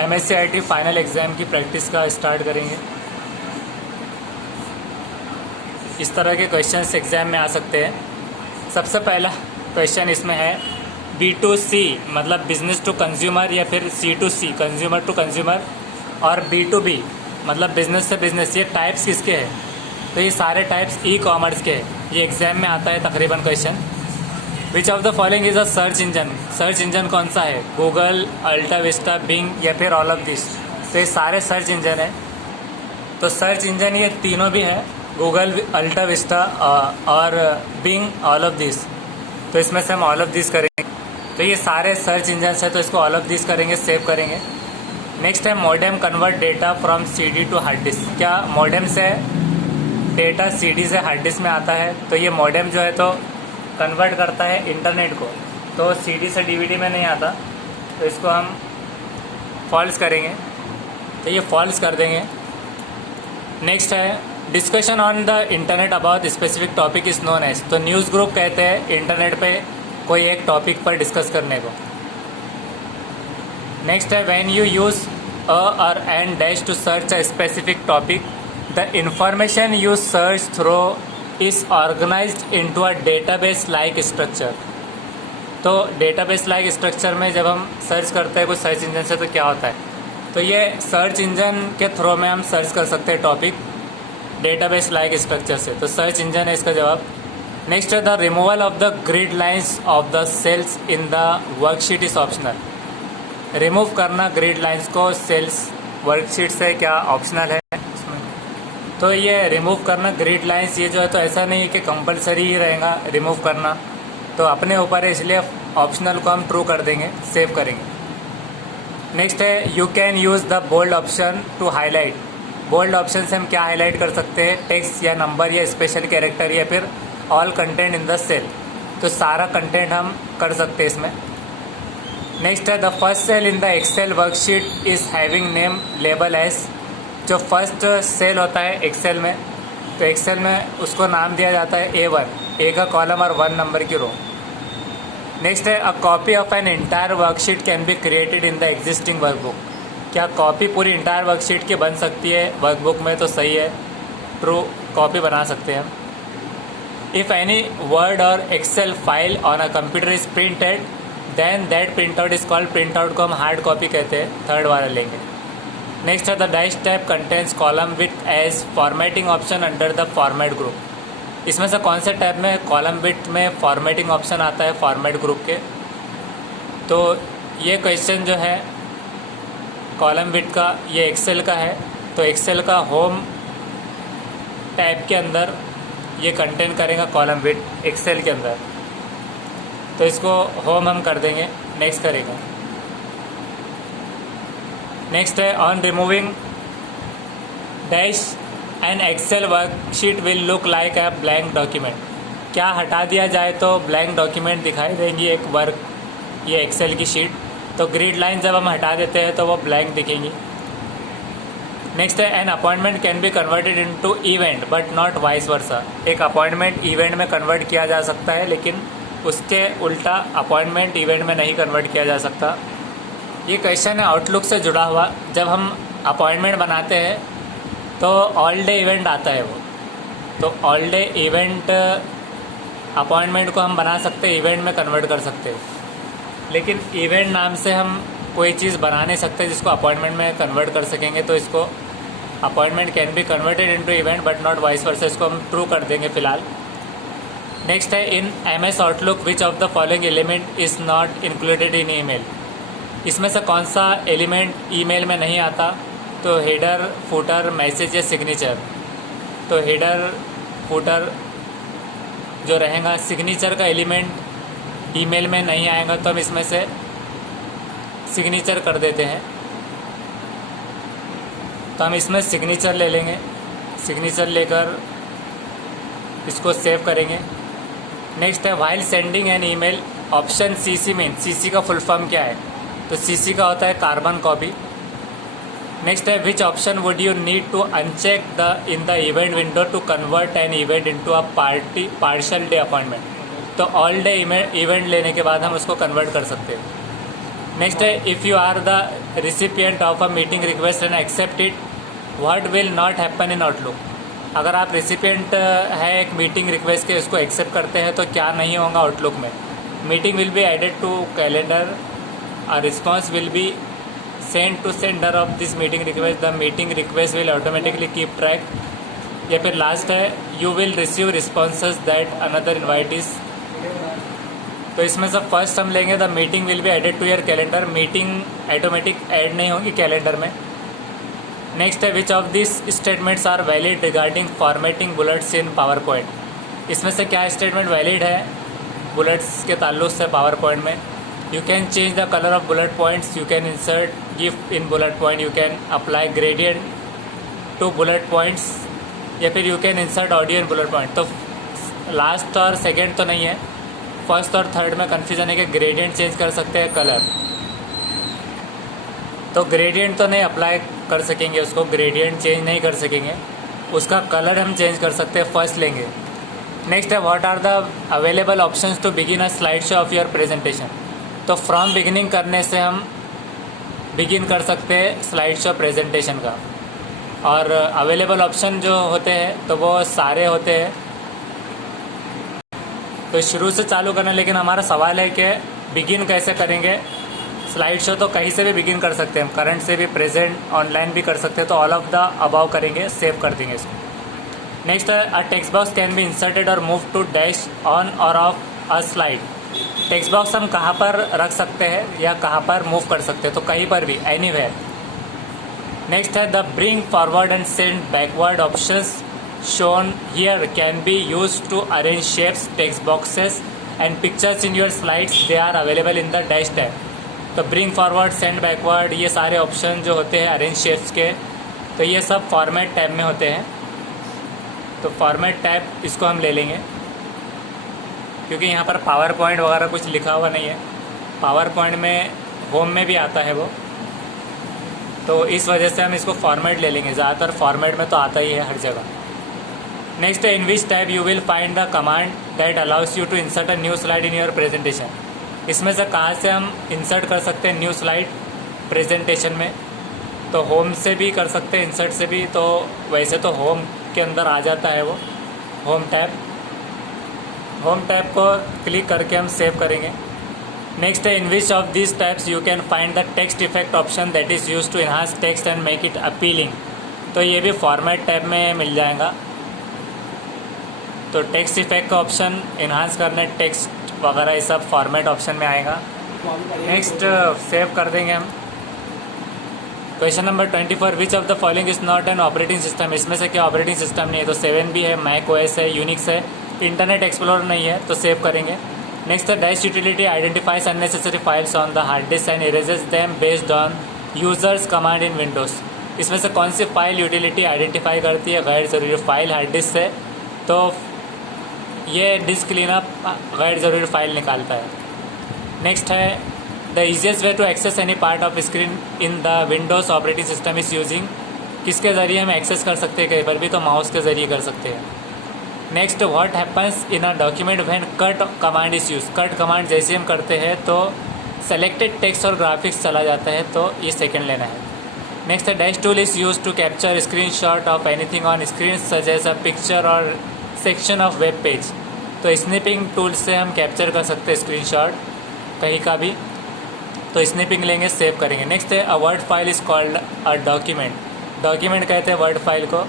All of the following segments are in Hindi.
MSc फाइनल एग्ज़ाम की प्रैक्टिस का स्टार्ट करेंगे। इस तरह के क्वेश्चंस एग्ज़ाम में आ सकते हैं। सबसे पहला क्वेश्चन इसमें है B2C मतलब बिज़नेस टू कंज्यूमर, या फिर C2C कंज्यूमर टू कंज्यूमर, और B2B मतलब बिज़नेस से बिज़नेस। ये टाइप्स किसके हैं? तो ये सारे टाइप्स ई कॉमर्स के हैं। ये एग्ज़ाम में आता है तकरीबन question. Which of the following is a search engine? Search engine कौन सा है? गूगल, अल्टा विस्टा, बिंग, या फिर ऑल ऑफ दिस? तो ये सारे सर्च इंजन है। तो सर्च इंजन ये तीनों भी है, गूगल, अल्टा विस्टा और बिंग, ऑल ऑफ दिस। तो इसमें से हम ऑल ऑफ दिस करेंगे। तो ये सारे सर्च इंजन है, तो इसको ऑल ऑफ दिस करेंगे, सेव करेंगे। नेक्स्ट है modem convert data from CD to hard disk. क्या मॉडेम से डेटा CD से हार्ड डिस्क में आता है? तो ये मॉडेम जो है तो कन्वर्ट करता है इंटरनेट को, तो CD से DVD में नहीं आता, तो इसको हम फॉल्स करेंगे। तो ये फॉल्स कर देंगे। नेक्स्ट है discussion on the internet about specific topic is known as. तो न्यूज़ ग्रुप कहते हैं इंटरनेट पे कोई एक टॉपिक पर डिस्कस करने को। नेक्स्ट है व्हेन यू यूज़ अ और and dash to search a specific topic, the information you search through is organised into a database like structure. तो डेटाबेस लाइक स्ट्रक्चर में जब हम सर्च करते हैं कुछ सर्च इंजन से, तो क्या होता है? तो ये सर्च इंजन के थ्रू में हम सर्च कर सकते हैं टॉपिक डेटाबेस लाइक स्ट्रक्चर से। तो सर्च इंजन है इसका जवाब। नेक्स्ट है the removal of the grid lines of the cells in the worksheet is optional. Remove करना ग्रिड लाइंस को सेल्स वर्कशीट से क्या ऑप्शनल है इसमें? तो ये रिमूव करना ग्रिड लाइंस ये जो है तो ऐसा नहीं है कि कंपलसरी ही रहेगा रिमूव करना, तो अपने ऊपर है, इसलिए ऑप्शनल को हम ट्रू कर देंगे, सेव करेंगे। नेक्स्ट है you can use the bold option to highlight. Bold option से हम क्या हाईलाइट कर सकते हैं? टेक्स्ट या नंबर या स्पेशल कैरेक्टर या फिर all content in the cell. तो सारा कंटेंट हम कर सकते हैं इसमें। नेक्स्ट है the first cell in the Excel worksheet is having name label as. जो फर्स्ट सेल होता है एक्सेल में, तो एक्सेल में उसको नाम दिया जाता है A1, A का कॉलम और 1 नंबर की रो। नेक्स्ट है a copy of an entire worksheet can be created in the existing workbook. क्या कॉपी पूरी इंटायर वर्कशीट की बन सकती है वर्कबुक में? तो सही है, ट्रू, कॉपी बना सकते हैं हम। If any Word or Excel file on a computer is printed then that print out is called. Print out को हम हार्ड कॉपी कहते हैं, थर्ड वाला लेंगे। नेक्स्ट है the dash tab contents column width as formatting option under the format group. इसमें से कौन से टैब में कॉलम विथ में फॉर्मेटिंग ऑप्शन आता है फॉर्मेट ग्रुप के? तो ये क्वेश्चन जो है कॉलम विथ का, ये एक्सेल का है। तो एक्सेल का होम टैब के अंदर ये कंटेंट करेगा कॉलम विथ एक्सेल के अंदर, तो इसको होम हम कर देंगे, नेक्स्ट करेगा। नेक्स्ट है on removing dash an Excel worksheet will look like a blank document. क्या हटा दिया जाए तो ब्लैंक डॉक्यूमेंट दिखाई देंगी एक वर्क, ये एक्सेल की शीट। तो ग्रिड लाइन जब हम हटा देते हैं तो वो ब्लैंक दिखेंगी। नेक्स्ट है an appointment can be converted into event but not vice वर्सा। एक अपॉइंटमेंट इवेंट में कन्वर्ट किया जा सकता है, लेकिन उसके उल्टा अपॉइंटमेंट इवेंट में नहीं कन्वर्ट किया जा सकता। ये क्वेश्चन है आउटलुक से जुड़ा हुआ। जब हम अपॉइंटमेंट बनाते हैं तो ऑल डे इवेंट आता है वो, तो ऑल डे इवेंट अपॉइंटमेंट को हम बना सकते हैं, इवेंट में कन्वर्ट कर सकते हैं, लेकिन इवेंट नाम से हम कोई चीज़ बना नहीं सकते जिसको अपॉइंटमेंट में कन्वर्ट कर सकेंगे। तो इसको appointment can be converted into event but not vice versa, इसको हम ट्रू कर देंगे फ़िलहाल। नेक्स्ट है इन MS outlook which of the following element is not included in email. इसमें से कौन सा एलिमेंट ईमेल में नहीं आता? तो हेडर, फुटर, मैसेज या सिग्नेचर। तो हेडर, फुटर जो रहेगा, सिग्नेचर का एलिमेंट ईमेल में नहीं आएगा, तो हम इसमें से सिग्नेचर कर देते हैं। तो हम इसमें सिग्नेचर ले लेंगे, सिग्नेचर लेकर इसको सेव करेंगे। नेक्स्ट है while sending an email option CC में। CC का फुल फॉर्म क्या है? तो CC का होता है कार्बन कॉपी। नेक्स्ट है which option would you need to uncheck the in the event window to convert an event into a partial day appointment. तो ऑल डे इवेंट लेने के बाद हम उसको कन्वर्ट कर सकते हैं। नेक्स्ट है if you are the recipient of a meeting request and accept it, what will not happen in Outlook? अगर आप रिसिपिएंट है एक मीटिंग रिक्वेस्ट के, उसको एक्सेप्ट करते हैं तो क्या नहीं होगा आउटलुक में? Meeting will be added to calendar, a response will be sent to sender of this meeting request, the meeting request will automatically keep track. या फिर लास्ट है you will receive responses that another invite is. तो इसमें से फर्स्ट हम लेंगे the meeting will be added to your calendar, meeting automatic add नहीं होगी कैलेंडर में. नेक्स्ट है which of this statements are valid regarding formatting bullets in PowerPoint. इसमें से क्या स्टेटमेंट वैलिड है बुलेट्स के ताल्लुक से पावर पॉइंट में? You can change the colour of bullet points, you can insert GIF in bullet point, you can apply gradient to bullet points, या फिर you can insert audio in bullet point. तो लास्ट और सेकेंड तो नहीं है, फर्स्ट और थर्ड में कन्फ्यूजन है कि ग्रेडियंट चेंज कर सकते हैं कलर. तो ग्रेडियंट तो नहीं अप्लाई कर सकेंगे, उसको ग्रेडियंट चेंज नहीं कर सकेंगे, उसका कलर हम चेंज कर सकते हैं, फर्स्ट लेंगे. नेक्स्ट है what are the available options to begin a slide show of your presentation. तो फ्रॉम बिगिनिंग करने से हम बिगिन कर सकते हैं स्लाइड शो प्रेजेंटेशन का. और अवेलेबल ऑप्शन जो होते हैं तो वो सारे होते हैं, तो शुरू से चालू करना. लेकिन हमारा सवाल है कि बिगिन कैसे करेंगे स्लाइड शो? तो कहीं से भी बिगिन कर सकते हैं हम, करंट से भी, प्रेजेंट, ऑनलाइन भी कर सकते हैं. तो ऑल ऑफ द अबाव करेंगे, सेव कर देंगे इसको. Next a text box can be inserted और मूव टू डैश ऑन और of a slide. Text box हम कहाँ पर रख सकते हैं या कहाँ पर मूव कर सकते हैं? तो कहीं पर भी, एनीवेयर. नेक्स्ट है the bring forward and send backward options shown here can be used to arrange shapes, text boxes and pictures in your slides. They are available in the dash tab. तो bring forward, send backward, ये सारे ऑप्शन जो होते हैं अरेंज शेप्स के, तो ये सब फॉर्मेट टैब में होते हैं. तो फॉर्मेट टैब इसको हम ले लेंगे क्योंकि यहाँ पर पावर पॉइंट वगैरह कुछ लिखा हुआ नहीं है. पावर पॉइंट में होम में भी आता है वो, तो इस वजह से हम इसको फॉर्मेट ले लेंगे. ज़्यादातर फॉर्मेट में तो आता ही है हर जगह. Next in which tab you will find the command that allows you to insert a new slide in your presentation. इसमें से कहाँ से हम इंसर्ट कर सकते हैं न्यू स्लाइड प्रेजेंटेशन में? तो होम से भी कर सकते हैं, इंसर्ट से भी. तो वैसे तो होम के अंदर आ जाता है वो होम टैब. होम टैब को क्लिक करके हम सेव करेंगे. नेक्स्ट है in which of this tabs you can find the text effect option that is use to enhance text and make it appealing. तो ये भी फॉर्मेट टैब में मिल जाएगा. तो टेक्स्ट इफेक्ट का ऑप्शन इन्हांस करने, टेक्स्ट वगैरह ये सब फॉर्मेट ऑप्शन में आएगा. नेक्स्ट सेव कर देंगे हम. Question number 24 which of the following is not an operating system. इसमें से क्या ऑपरेटिंग सिस्टम नहीं है? तो 7 भी है, मैक ओएस है, यूनिक्स है, इंटरनेट एक्सप्लोरर नहीं है, तो सेव करेंगे. Next dash utility identifies unnecessary files on the hard disk and erases them based on users command in Windows. इसमें से कौन सी फाइल यूटिलिटी आइडेंटिफाई करती है गैर ज़रूरी फाइल हार्ड डिस्क से? तो ये डिस्क क्लीनअप गैर ज़रूरी फाइल निकालता है. नेक्स्ट है the easiest way to access any part of screen in the Windows operating system is using. किसके ज़रिए हम एक्सेस कर सकते हैं? कहीं पर भी तो माउस के ज़रिए कर सकते हैं. Next what happens in a document when cut command is use. Cut command जैसे हम करते हैं तो सेलेक्टेड टेक्स्ट और ग्राफिक्स चला जाता है, तो ये सेकेंड लेना है. नेक्स्ट है dash tool is use to capture screenshot of anything on screen such as a picture और सेक्शन ऑफ वेब पेज. तो स्निपिंग टूल से हम कैप्चर कर सकते हैं स्क्रीनशॉट कहीं का भी. तो स्निपिंग लेंगे, सेव करेंगे. नेक्स्ट है a word file is called a document. Document कहते हैं वर्ड फाइल को.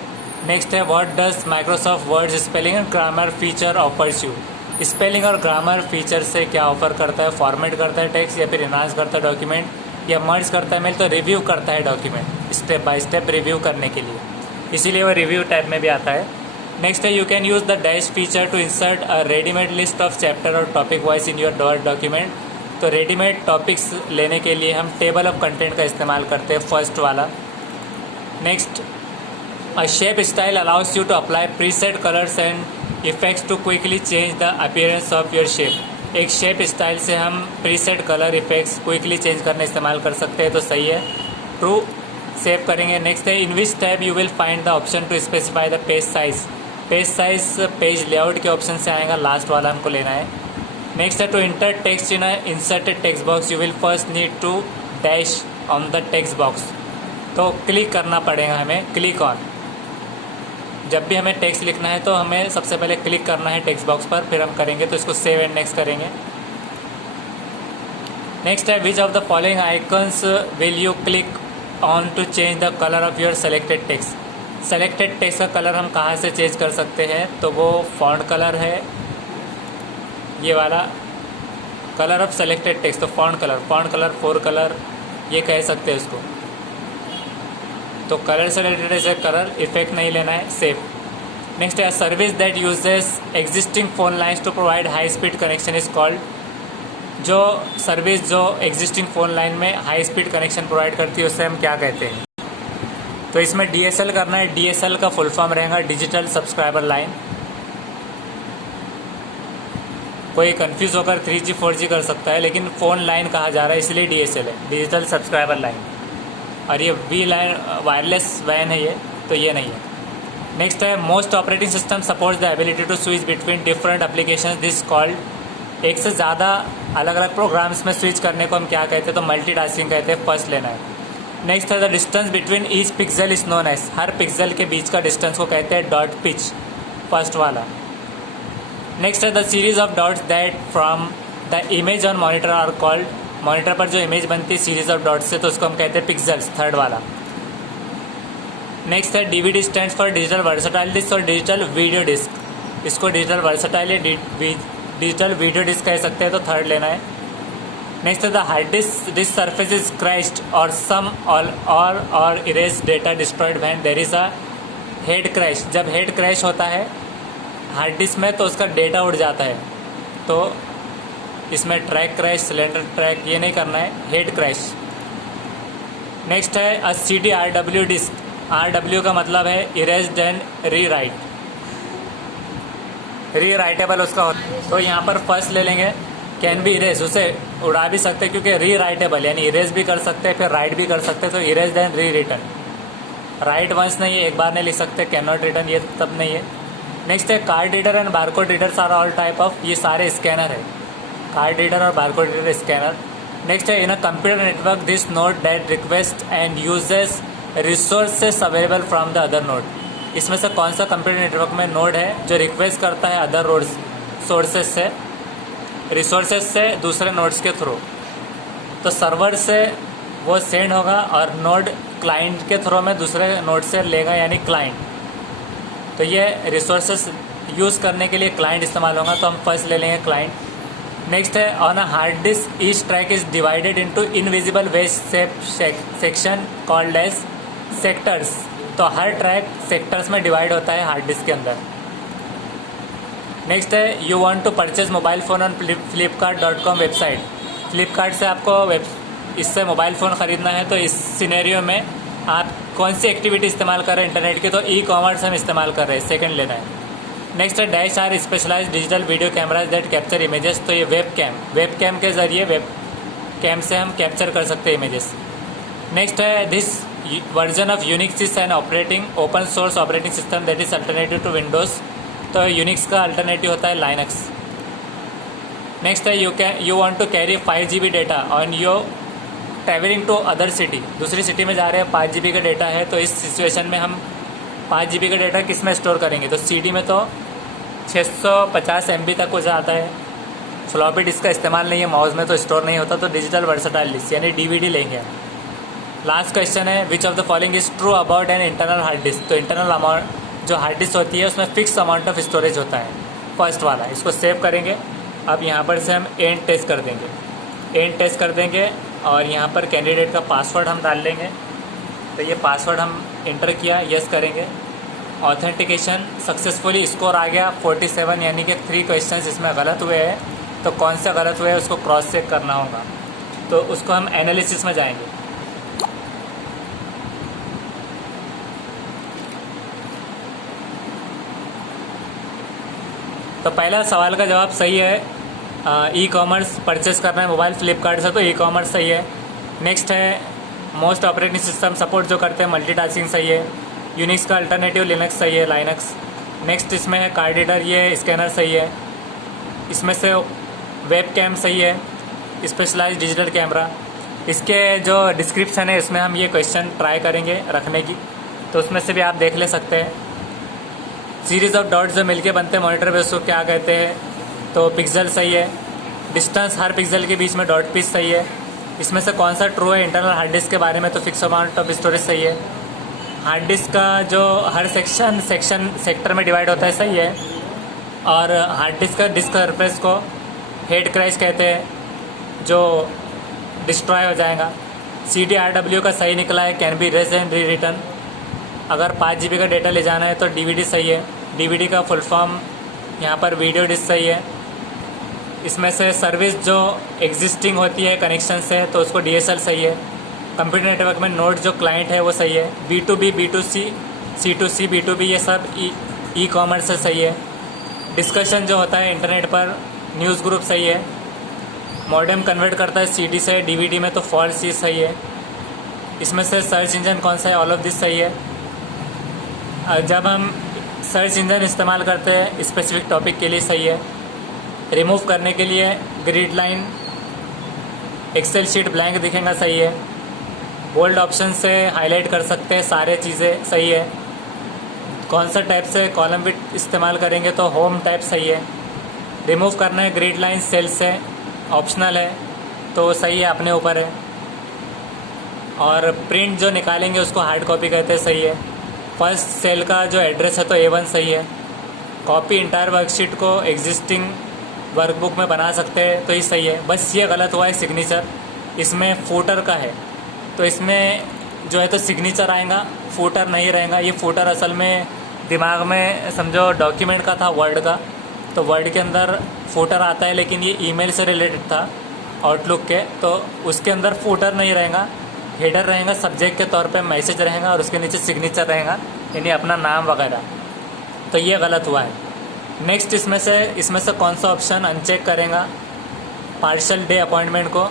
नेक्स्ट है what does Microsoft word spelling and grammar feature offers you. Spelling और ग्रामर फीचर से क्या ऑफर करता है? फॉर्मेट करता है टेक्स्ट, या फिर इनहांस करता है डॉक्यूमेंट, या मर्ज करता है मेल, तो रिव्यू करता है document step by step review करने के लिए, इसीलिए वो रिव्यू टैब में भी आता है. नेक्स्ट है you can use the dash feature to insert a readymade list of chapter और topic wise in your Word document. तो रेडीमेड टॉपिक्स लेने के लिए हम टेबल ऑफ कंटेंट का इस्तेमाल करते हैं, फर्स्ट वाला. Next a shape style allows you to apply preset colours and effects to quickly change the appearance of your shape. एक शेप स्टाइल से हम preset colour effects quickly change करने इस्तेमाल कर सकते हैं, तो सही है, ट्रू. सेव करेंगे. नेक्स्ट है in which tab you will find the option to specify the page size. Page size page layout के ऑप्शन से आएगा, लास्ट वाला हमको लेना है. नेक्स्ट है to enter text in a inserted text box you will first need to dash on the text box. तो क्लिक करना पड़ेगा हमें, क्लिक ऑन। जब भी हमें टेक्स्ट लिखना है तो हमें सबसे पहले क्लिक करना है टेक्स्ट बॉक्स पर, फिर हम करेंगे तो इसको सेव एंड नेक्स्ट करेंगे। नेक्स्ट है which of the following icons will you click on to change the colour of your selected text. Selected text का कलर हम कहाँ से चेंज कर सकते हैं, तो वो फॉन्ट कलर है, ये वाला कलर ऑफ सेलेक्टेड टेक्स्ट। तो फॉन्ट कलर, फोर कलर ये कह सकते हैं उसको। तो कलर से रिलेटेड है, कलर इफेक्ट नहीं लेना है, सेव। नेक्स्ट है service that uses existing phone lines to provide high speed connection is called. जो सर्विस जो एग्जिस्टिंग फ़ोन लाइन में हाई स्पीड कनेक्शन प्रोवाइड करती है उससे हम क्या कहते हैं। तो इसमें DSL करना है, DSL का फुल फॉर्म रहेगा डिजिटल सब्सक्राइबर लाइन। कोई कंफ्यूज होकर 3G 4G कर सकता है, लेकिन फ़ोन लाइन कहा जा रहा है इसलिए DSL है, डिजिटल सब्सक्राइबर लाइन। और ये V लाइन वायरलेस वैन है ये, तो ये नहीं है। नेक्स्ट है most operating system supports the ability to switch between different applications, this called. एक से ज़्यादा अलग अलग प्रोग्राम्स में स्विच करने को हम क्या कहते हैं, तो मल्टीटास्किंग कहते हैं, फर्स्ट लेना है। नेक्स्ट है the distance between each pixel is known as. हर पिक्सल के बीच का डिस्टेंस को कहते हैं डॉट पिच, फर्स्ट वाला। नेक्स्ट है the series of dots that from the image on monitor are called. Monitor पर जो इमेज बनती है सीरीज ऑफ डॉट्स से, तो उसको हम कहते हैं पिक्सल्स, थर्ड वाला। नेक्स्ट है DVD stand for digital versatile disc और डिजिटल वीडियो डिस्क। इसको डिजिटल वर्सटाइल या डिजिटल वीडियो डिस्क कह सकते हैं, तो थर्ड लेना है। नेक्स्ट है the hard disk surface is crashed और सम और erase data destroyed when there is a head crash. जब हेड क्रैश होता है हार्ड डिस्क में तो उसका डेटा उड़ जाता है। तो इसमें ट्रैक क्रैश, सिलेंडर ट्रैक ये नहीं करना है, हेड क्रैश। नेक्स्ट है अ CDRW डिस्क। RW का मतलब है इरेज्ड एंड रीराइट, रीराइटेबल उसका होता है। तो यहाँ पर फर्स्ट ले लेंगे कैन बी इरेज, उसे उड़ा भी सकते हैं क्योंकि रीराइटेबल यानी इरेज भी कर सकते हैं, फिर राइट भी कर सकते हैं। तो erase and re return, right once नहीं है, एक बार नहीं लिख सकते। कैन नॉट रिटर्न ये तब नहीं है। नेक्स्ट है card reader and barcode readers are all type of, ये सारे स्कैनर है, कार्ड रीडर और बारकोड रीडर स्कैनर। नेक्स्ट है in a computer network this node that request and uses resources available from the other node. इसमें से कौन सा कंप्यूटर नेटवर्क में नोड है जो रिक्वेस्ट करता है अदर सोर्सेज से, रिसोर्सेज से दूसरे नोड्स के थ्रू। तो सर्वर से वो सेंड होगा और नोड क्लाइंट के थ्रू में दूसरे नोड से लेगा, यानी क्लाइंट। तो ये रिसोर्सेज यूज़ करने के लिए क्लाइंट इस्तेमाल होगा, तो हम फर्स्ट ले लेंगे क्लाइंट। नेक्स्ट है on a hard disk each track is divided into invisible wedge section called as sectors. तो हर ट्रैक सेक्टर्स में डिवाइड होता है हार्ड डिस्क के अंदर। नेक्स्ट है you want to purchase mobile phone on flipkart.com website. Flipkart से आपको इससे मोबाइल फ़ोन ख़रीदना है, तो इस सिनेरियो में आप कौन सी एक्टिविटी इस्तेमाल कर रहे हैं इंटरनेट की, तो ई-कॉमर्स हम इस्तेमाल कर रहे हैं, सेकंड लेना है। नेक्स्ट है dash are specialised digital video cameras that capture images. तो ये वेब कैम के ज़रिए वेब कैम से हम कैप्चर कर सकते हैं इमेजेस। नेक्स्ट है this version of Unix is an operating open source operating system that is alternative to Windows. तो यूनिक्स का अल्टरनेटिव होता है लाइनक्स। नेक्स्ट है you want to carry 5 GB data on your travelling to other city. दूसरी सिटी में जा रहे हैं, 5 GB का डेटा है, तो इस सिचुएशन में हम 5 GB का डेटा किस में स्टोर करेंगे, तो CD में तो 650 MB तक हो जाता है। फ्लॉपी डिस्क का इस्तेमाल नहीं है, माउस में तो स्टोर नहीं होता, तो डिजिटल वर्सटाइल डिस्क यानी DVD लेंगे। लास्ट क्वेश्चन है which of the following is true about an internal hard disk. तो इंटरनल अमाउंट जो हार्ड डिस्क होती है उसमें फिक्स अमाउंट ऑफ स्टोरेज होता है, फर्स्ट वाला। इसको सेव करेंगे। अब यहाँ पर से हम एंड टेस्ट कर देंगे, और यहाँ पर कैंडिडेट का पासवर्ड हम डाल लेंगे। तो ये पासवर्ड हम इंटर किया, यस करेंगे। ऑथेंटिकेशन सक्सेसफुली स्कोर आ गया 47, यानी कि 3 क्वेश्चंस इसमें गलत हुए हैं। तो कौन से गलत हुए हैं उसको क्रॉस चेक करना होगा, तो उसको हम एनालिसिस में जाएंगे। तो पहला सवाल का जवाब सही है, ई-कॉमर्स परचेस करना है मोबाइल फ्लिपकार्ट से, तो ई-कॉमर्स सही है। नेक्स्ट है मोस्ट ऑपरेटिंग सिस्टम सपोर्ट जो करते हैं मल्टीटास्किंग सही है। यूनिक्स का अल्टरनेटिव लिनक्स सही है, लाइनक्स। नेक्स्ट इसमें है कार्ड रीडर, ये स्कैनर सही है। इसमें से वेब कैम सही है, स्पेशलाइज्ड डिजिटल कैमरा। इसके जो डिस्क्रिप्शन है इसमें हम ये क्वेश्चन ट्राई करेंगे रखने की, तो उसमें से भी आप देख ले सकते हैं। सीरीज ऑफ डॉट्स जो मिलके बनते हैं मॉनिटर पे उसको क्या कहते हैं, तो पिक्सल सही है। डिस्टेंस हर पिक्सल के बीच में डॉट पीस सही है। इसमें से कौन सा ट्रू है इंटरनल हार्ड डिस्क के बारे में, तो फिक्स अमाउंट ऑफ स्टोरेज सही है। हार्ड डिस्क का जो हर सेक्टर में डिवाइड होता है सही है। और हार्ड डिस्क का डिस्क सरफेस को हेड क्रैश कहते हैं, जो डिस्ट्रॉय हो जाएगा। CDRW का सही निकला है, can be raise and re return. अगर 5 GB का डेटा ले जाना है तो DVD सही है। DVD का फुल फॉर्म यहाँ पर वीडियो डिस्क सही है। इसमें से सर्विस जो एग्जिस्टिंग होती है कनेक्शन से तो उसको DSL सही है। कंप्यूटर नेटवर्क में नोड जो क्लाइंट है वो सही है। B2B, B2C, C2C, B2B ये सब ई कॉमर्स से सही है। डिस्कशन जो होता है इंटरनेट पर, न्यूज़ ग्रुप सही है। मॉडेम कन्वर्ट करता है CD से DVD में तो फॉल्स चीज़ सही है। इसमें से सर्च इंजन कौन सा है, ऑल ऑफ दिस सही है। जब हम सर्च इंजन इस्तेमाल करते हैं स्पेसिफिक टॉपिक के लिए सही है। रिमूव करने के लिए grid line, Excel sheet blank दिखेगा सही है। बोल्ड ऑप्शन से हाईलाइट कर सकते हैं सारे चीज़ें सही है। कौन सा टाइप से कॉलम बिट इस्तेमाल करेंगे तो होम टाइप सही है। रिमूव करना है ग्रिड लाइन सेल से, ऑप्शनल है तो सही है, अपने ऊपर है। और प्रिंट जो निकालेंगे उसको हार्ड कॉपी कहते हैं, सही है। फर्स्ट सेल का जो एड्रेस है तो A1 सही है। कॉपी इंटायर वर्कशीट को एग्जिस्टिंग वर्कबुक में बना सकते हैं तो ये सही है। बस ये गलत हुआ है सिग्नेचर, इसमें फूटर का है तो इसमें जो है तो सिग्नेचर आएगा, फूटर नहीं रहेगा। ये फूटर असल में दिमाग में समझो डॉक्यूमेंट का था, वर्ड का, तो वर्ड के अंदर फूटर आता है, लेकिन ये ईमेल से रिलेटेड था आउटलुक के, तो उसके अंदर फूटर नहीं रहेगा। हेडर रहेगा, सब्जेक्ट के तौर पे मैसेज रहेगा और उसके नीचे सिग्नेचर रहेगा, यानी अपना नाम वगैरह। तो ये गलत हुआ है। नेक्स्ट इसमें से कौन सा ऑप्शन अनचेक करेगा पार्शियल डे अपॉइंटमेंट को,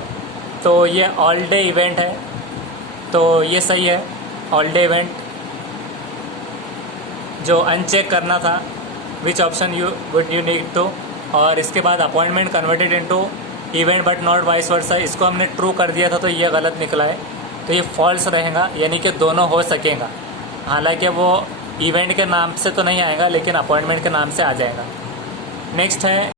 तो ये ऑल डे इवेंट है तो ये सही है। ऑल डे इवेंट जो अनचेक करना था, which option you need to. और इसके बाद appointment converted into event but not vice versa, इसको हमने ट्रू कर दिया था तो ये गलत निकला है, तो ये फॉल्स रहेगा, यानी कि दोनों हो सकेगा। हालांकि वो इवेंट के नाम से तो नहीं आएगा लेकिन अपॉइंटमेंट के नाम से आ जाएगा। नेक्स्ट है